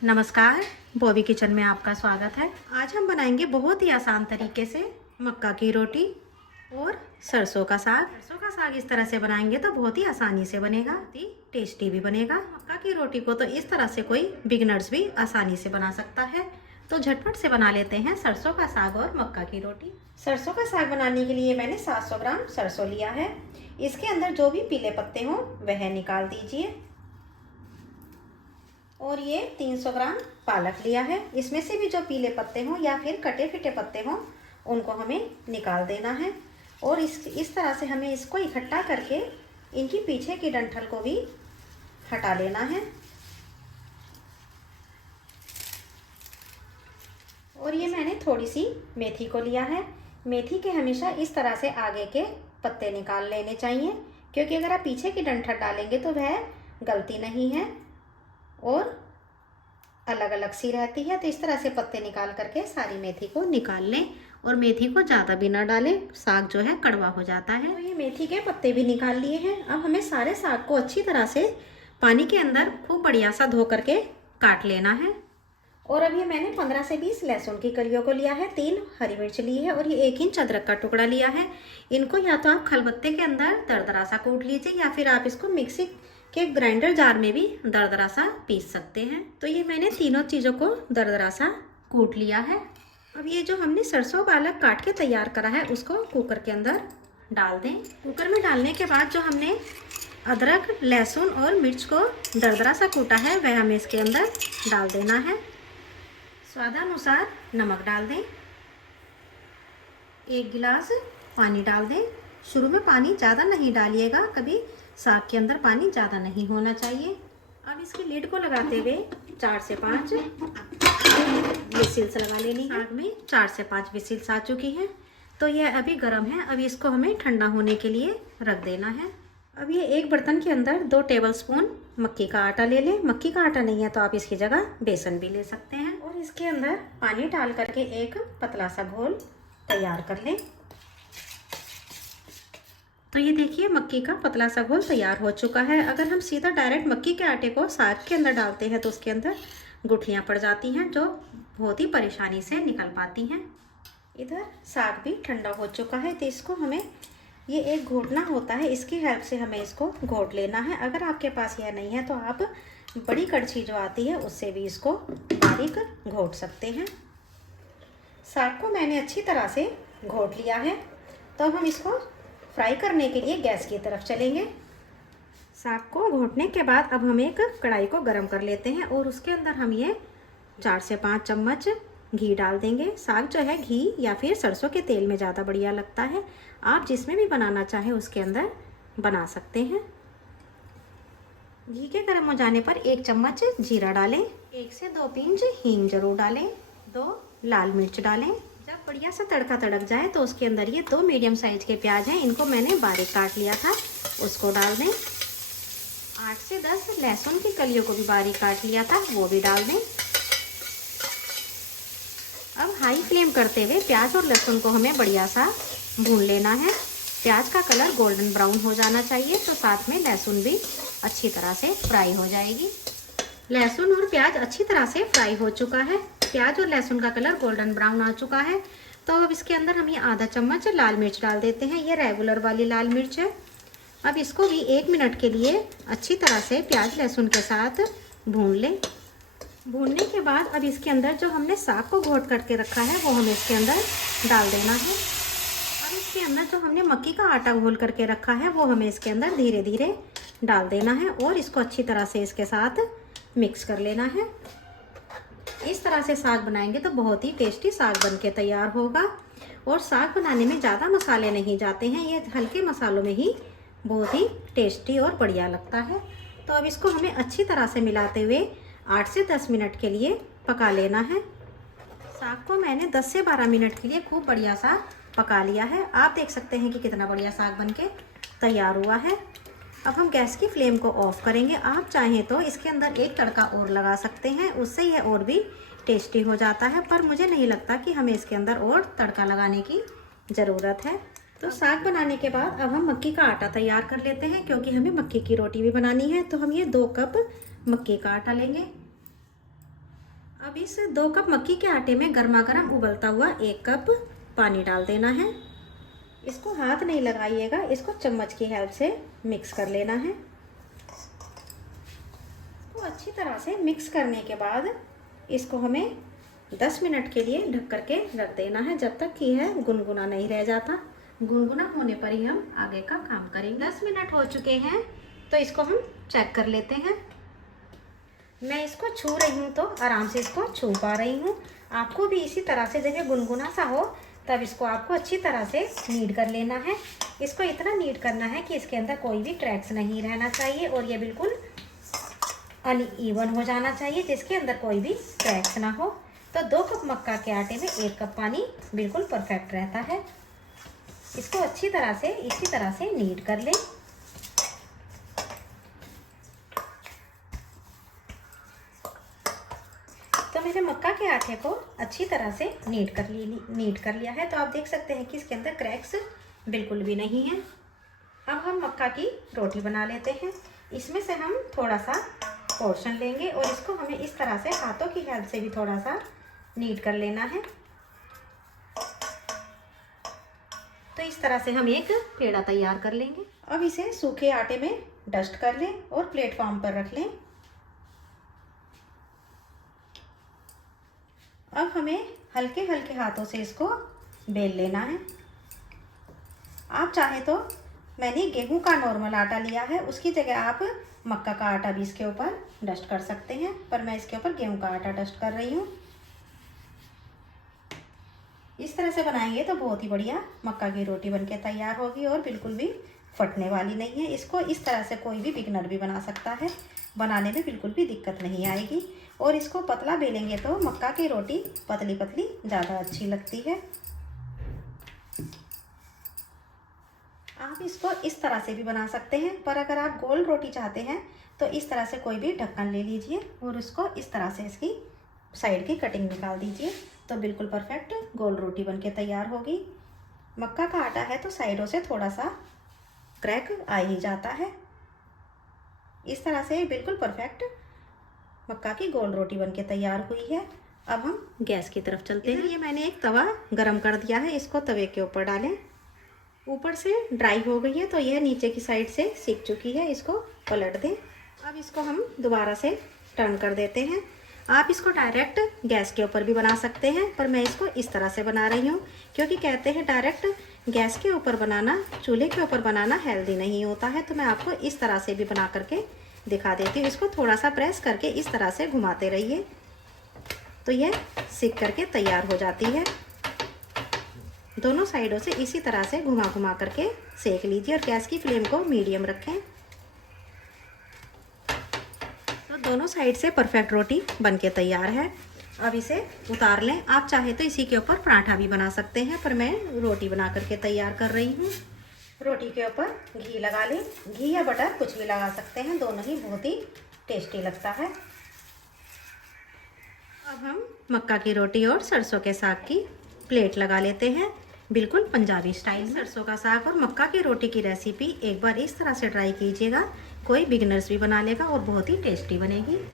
नमस्कार, बॉबी किचन में आपका स्वागत है। आज हम बनाएंगे बहुत ही आसान तरीके से मक्का की रोटी और सरसों का साग। सरसों का साग इस तरह से बनाएंगे तो बहुत ही आसानी से बनेगा, बहुत ही टेस्टी भी बनेगा। मक्का की रोटी को तो इस तरह से कोई बिगनर्स भी आसानी से बना सकता है। तो झटपट से बना लेते हैं सरसों का साग और मक्का की रोटी। सरसों का साग बनाने के लिए मैंने 700 ग्राम सरसों लिया है। इसके अंदर जो भी पीले पत्ते हों वह निकाल दीजिए। और ये 300 ग्राम पालक लिया है। इसमें से भी जो पीले पत्ते हों या फिर कटे फिटे पत्ते हों उनको हमें निकाल देना है। और इस तरह से हमें इसको इकट्ठा करके इनकी पीछे की डंठल को भी हटा लेना है। और ये मैंने थोड़ी सी मेथी को लिया है। मेथी के हमेशा इस तरह से आगे के पत्ते निकाल लेने चाहिए, क्योंकि अगर आप पीछे की डंठल डालेंगे तो वह गलती नहीं है और अलग अलग सी रहती है। तो इस तरह से पत्ते निकाल करके सारी मेथी को निकाल लें। और मेथी को ज़्यादा भी ना डालें, साग जो है कड़वा हो जाता है। तो ये मेथी के पत्ते भी निकाल लिए हैं। अब हमें सारे साग को अच्छी तरह से पानी के अंदर खूब बढ़िया सा धो करके काट लेना है। और अब ये मैंने 15 से 20 लहसुन की कलियों को लिया है, 3 हरी मिर्च ली है और ये 1 इंच अदरक का टुकड़ा लिया है। इनको या तो आप खलबत्ते के अंदर दरदरा सा कूट लीजिए या फिर आप इसको मिक्सी के ग्राइंडर जार में भी दरदरा सा पीस सकते हैं। तो ये मैंने तीनों चीज़ों को दरदरा सा कूट लिया है। अब ये जो हमने सरसों पालक काट के तैयार करा है उसको कुकर के अंदर डाल दें। कुकर में डालने के बाद जो हमने अदरक, लहसुन और मिर्च को दरदरा सा कूटा है वह हमें इसके अंदर डाल देना है। स्वादानुसार नमक डाल दें। 1 गिलास पानी डाल दें। शुरू में पानी ज़्यादा नहीं डालिएगा, कभी साग के अंदर पानी ज़्यादा नहीं होना चाहिए। अब इसकी लीड को लगाते हुए 4 से 5 विसिल्स लगा लेनी है। साग में 4 से 5 विसिल्स आ चुकी हैं। तो यह अभी गर्म है। अब इसको हमें ठंडा होने के लिए रख देना है। अब ये एक बर्तन के अंदर 2 टेबलस्पून मक्की का आटा ले लें। मक्की का आटा नहीं है तो आप इसकी जगह बेसन भी ले सकते हैं। और इसके अंदर पानी डाल करके एक पतला सा घोल तैयार कर लें। तो ये देखिए मक्की का पतला सा घोल तैयार हो चुका है। अगर हम सीधा डायरेक्ट मक्की के आटे को साग के अंदर डालते हैं तो उसके अंदर गुठलियाँ पड़ जाती हैं जो बहुत ही परेशानी से निकल पाती हैं। इधर साग भी ठंडा हो चुका है तो इसको हमें ये एक घोटना होता है, इसकी हेल्प से हमें इसको घोट लेना है। अगर आपके पास यह नहीं है तो आप बड़ी कड़छी जो आती है उससे भी इसको बारीक घोट सकते हैं। साग को मैंने अच्छी तरह से घोट लिया है। तो अब हम इसको फ्राई करने के लिए गैस की तरफ चलेंगे। साग को घोटने के बाद अब हम एक कढ़ाई को गरम कर लेते हैं और उसके अंदर हम ये 4 से 5 चम्मच घी डाल देंगे। साग जो है घी या फिर सरसों के तेल में ज़्यादा बढ़िया लगता है। आप जिसमें भी बनाना चाहें उसके अंदर बना सकते हैं। घी के गर्म हो जाने पर 1 चम्मच जीरा डालें। 1 से 2 पिंच हींग जरूर डालें। 2 लाल मिर्च डालें। जब बढ़िया सा तड़का तड़क जाए तो उसके अंदर ये 2 मीडियम साइज के प्याज हैं, इनको मैंने बारीक काट लिया था, उसको डाल दें। 8 से 10 लहसुन की कलियों को भी बारीक काट लिया था, वो भी डाल दें। अब हाई फ्लेम करते हुए प्याज और लहसुन को हमें बढ़िया सा भून लेना है। प्याज का कलर गोल्डन ब्राउन हो जाना चाहिए तो साथ में लहसुन भी अच्छी तरह से फ्राई हो जाएगी। लहसुन और प्याज अच्छी तरह से फ्राई हो चुका है। प्याज और लहसुन का कलर गोल्डन ब्राउन आ चुका है। तो अब इसके अंदर हम ये आधा चम्मच लाल मिर्च डाल देते हैं। ये रेगुलर वाली लाल मिर्च है। अब इसको भी 1 मिनट के लिए अच्छी तरह से प्याज लहसुन के साथ भून लें। भूनने के बाद अब इसके अंदर जो हमने साग को घोट करके रखा है वो हमें इसके अंदर डाल देना है। अब इसके अंदर जो हमने मक्की का आटा घोल करके रखा है वो हमें इसके अंदर धीरे धीरे डाल देना है और इसको अच्छी तरह से इसके साथ मिक्स कर लेना है। इस तरह से साग बनाएंगे तो बहुत ही टेस्टी साग बनके तैयार होगा। और साग बनाने में ज़्यादा मसाले नहीं जाते हैं, ये हल्के मसालों में ही बहुत ही टेस्टी और बढ़िया लगता है। तो अब इसको हमें अच्छी तरह से मिलाते हुए 8 से 10 मिनट के लिए पका लेना है। साग को मैंने 10 से 12 मिनट के लिए खूब बढ़िया सा पका लिया है। आप देख सकते हैं कि कितना बढ़िया साग बनके तैयार हुआ है। अब हम गैस की फ्लेम को ऑफ करेंगे। आप चाहें तो इसके अंदर एक तड़का और लगा सकते हैं, उससे यह और भी टेस्टी हो जाता है, पर मुझे नहीं लगता कि हमें इसके अंदर और तड़का लगाने की ज़रूरत है। तो साग बनाने के बाद अब हम मक्की का आटा तैयार कर लेते हैं, क्योंकि हमें मक्की की रोटी भी बनानी है। तो हम ये 2 कप मक्की का आटा लेंगे। अब इस 2 कप मक्की के आटे में गर्मा गर्म उबलता हुआ 1 कप पानी डाल देना है। इसको हाथ नहीं लगाइएगा, इसको चम्मच की हेल्प से मिक्स कर लेना है। इसको अच्छी तरह से मिक्स करने के बाद इसको हमें 10 मिनट के लिए ढक करके रख देना है, जब तक कि यह गुनगुना नहीं रह जाता। गुनगुना होने पर ही हम आगे का काम करेंगे। 10 मिनट हो चुके हैं तो इसको हम चेक कर लेते हैं। मैं इसको छू रही हूँ तो आराम से इसको छू पा रही हूँ। आपको भी इसी तरह से जब गुनगुना सा हो तब इसको आपको अच्छी तरह से नीड कर लेना है। इसको इतना नीड करना है कि इसके अंदर कोई भी क्रैक्स नहीं रहना चाहिए और ये बिल्कुल अनइवन हो जाना चाहिए, जिसके अंदर कोई भी क्रैक्स ना हो। तो 2 कप मक्का के आटे में 1 कप पानी बिल्कुल परफेक्ट रहता है। इसको अच्छी तरह से इसी तरह से नीड कर लें। तो मैंने मक्का के आटे को अच्छी तरह से नीड कर लिया है। तो आप देख सकते हैं कि इसके अंदर क्रैक्स बिल्कुल भी नहीं है। अब हम मक्का की रोटी बना लेते हैं। इसमें से हम थोड़ा सा पोर्शन लेंगे और इसको हमें इस तरह से हाथों की हेल्प से भी थोड़ा सा नीड कर लेना है। तो इस तरह से हम एक पेड़ा तैयार कर लेंगे। अब इसे सूखे आटे में डस्ट कर लें और प्लेटफॉर्म पर रख लें। अब हमें हल्के हल्के हाथों से इसको बेल लेना है। आप चाहे तो मैंने गेहूं का नॉर्मल आटा लिया है, उसकी जगह आप मक्का का आटा भी इसके ऊपर डस्ट कर सकते हैं, पर मैं इसके ऊपर गेहूं का आटा डस्ट कर रही हूँ। इस तरह से बनाएंगे तो बहुत ही बढ़िया मक्का की रोटी बनके तैयार होगी और बिल्कुल भी फटने वाली नहीं है। इसको इस तरह से कोई भी बिगनर भी बना सकता है, बनाने में बिल्कुल भी दिक्कत नहीं आएगी। और इसको पतला बेलेंगे तो मक्का की रोटी पतली पतली ज़्यादा अच्छी लगती है। आप इसको इस तरह से भी बना सकते हैं, पर अगर आप गोल रोटी चाहते हैं तो इस तरह से कोई भी ढक्कन ले लीजिए और इसको इस तरह से इसकी साइड की कटिंग निकाल दीजिए, तो बिल्कुल परफेक्ट गोल रोटी बनके तैयार होगी। मक्का का आटा है तो साइडों से थोड़ा सा क्रैक आ ही जाता है। इस तरह से बिल्कुल परफेक्ट मक्का की गोल रोटी बनके तैयार हुई है। अब हम गैस की तरफ चलते हैं। ये मैंने एक तवा गरम कर दिया है, इसको तवे के ऊपर डालें। ऊपर से ड्राई हो गई है तो यह नीचे की साइड से सिक चुकी है, इसको पलट दें। अब इसको हम दोबारा से टर्न कर देते हैं। आप इसको डायरेक्ट गैस के ऊपर भी बना सकते हैं, पर मैं इसको इस तरह से बना रही हूँ क्योंकि कहते हैं डायरेक्ट गैस के ऊपर बनाना, चूल्हे के ऊपर बनाना हेल्दी नहीं होता है। तो मैं आपको इस तरह से भी बना करके दिखा देती हूँ। इसको थोड़ा सा प्रेस करके इस तरह से घुमाते रहिए तो यह सिक करके तैयार हो जाती है। दोनों साइडों से इसी तरह से घुमा घुमा करके सेक लीजिए और गैस की फ्लेम को मीडियम रखें। तो दोनों साइड से परफेक्ट रोटी बनके तैयार है। अब इसे उतार लें। आप चाहे तो इसी के ऊपर पराठा भी बना सकते हैं, पर मैं रोटी बना करके तैयार कर रही हूँ। रोटी के ऊपर घी लगा लें। घी या बटर कुछ भी लगा सकते हैं, दोनों ही बहुत ही टेस्टी लगता है। अब हम मक्का की रोटी और सरसों के साग की प्लेट लगा लेते हैं, बिल्कुल पंजाबी स्टाइल। सरसों का साग और मक्का की रोटी की रेसिपी एक बार इस तरह से ट्राई कीजिएगा, कोई बिगिनर्स भी बना लेगा और बहुत ही टेस्टी बनेगी।